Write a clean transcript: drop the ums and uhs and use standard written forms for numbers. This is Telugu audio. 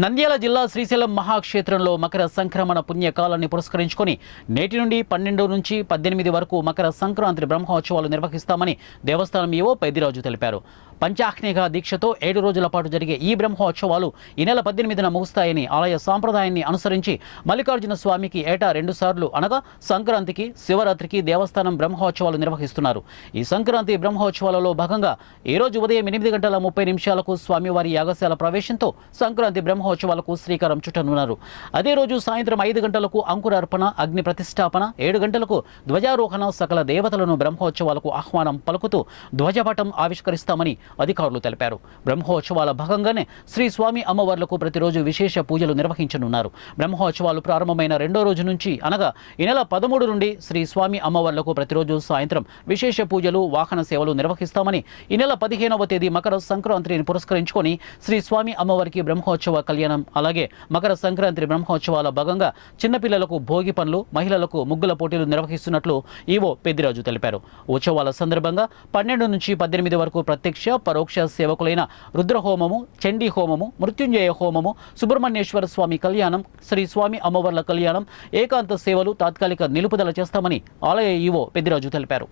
నంద్యాల జిల్లా శ్రీశైలం మహాక్షేత్రంలో మకర సంక్రమణ పుణ్యకాలాన్ని పురస్కరించుకొని నేటి నుండి 12 నుంచి 18 వరకు మకర సంక్రాంతి బ్రహ్మోత్సవాలు నిర్వహిస్తామని దేవస్థానం ఈవో పెద్దిరాజు తెలిపారు. పంచాగ్నిక దీక్షతో 7 రోజుల పాటు జరిగే ఈ బ్రహ్మోత్సవాలు ఈ నెల 18న ముగుస్తాయని ఆలయ సాంప్రదాయాన్ని అనుసరించి మల్లికార్జున స్వామికి ఏటా 2 సార్లు అనగా సంక్రాంతికి, శివరాత్రికి దేవస్థానం బ్రహ్మోత్సవాలు నిర్వహిస్తున్నారు. ఈ సంక్రాంతి బ్రహ్మోత్సవాలలో భాగంగా ఈ రోజు ఉదయం 8:30 స్వామివారి యాగశాల ప్రవేశంతో సంక్రాంతి బ్రహ్మోత్సవాలకు శ్రీకారం చుట్టనున్నారు. అదే రోజు సాయంత్రం 5 గంటలకు అంకురార్పణ, అగ్ని ప్రతిష్టాపన, 7 గంటలకు ధ్వజారోహణ, సకల దేవతలను బ్రహ్మోత్సవాలకు ఆహ్వానం పలుకుతూ ధ్వజపటం ఆవిష్కరిస్తామని అధికారులు తెలిపారు. బ్రహ్మోత్సవాల భాగంగానే శ్రీ స్వామి అమ్మవార్లకు ప్రతిరోజు విశేష పూజలు నిర్వహించనున్నారు. బ్రహ్మోత్సవాలు ప్రారంభమైన 2వ రోజు నుంచి అనగా ఈ నెల 13 నుండి శ్రీ స్వామి అమ్మవార్లకు ప్రతిరోజు సాయంత్రం విశేష పూజలు, వాహన సేవలు నిర్వహిస్తామని, ఈ నెల 15వ తేదీ మకర సంక్రాంతిని పురస్కరించుకొని శ్రీ స్వామి అమ్మవారికి బ్రహ్మోత్సవ కళ్యాణం, అలాగే మకర సంక్రాంతి బ్రహ్మోత్సవాల భాగంగా చిన్నపిల్లలకు భోగి పనులు, మహిళలకు ముగ్గుల పోటీలు నిర్వహిస్తున్నట్లు ఈవో పెద్దిరాజు తెలిపారు. ఉత్సవాల సందర్భంగా 12 నుంచి 18 వరకు ప్రత్యక్ష, పరోక్ష సేవకులైన రుద్రహోమము, చండీ హోమము, మృత్యుంజయ హోమము, సుబ్రహ్మణ్యేశ్వర స్వామి కళ్యాణం, శ్రీ స్వామి అమ్మవార్ల కళ్యాణం, ఏకాంత సేవలు తాత్కాలిక నిలుపుదల చేస్తామని ఆలయ ఈవో పెద్దిరాజు తెలిపారు.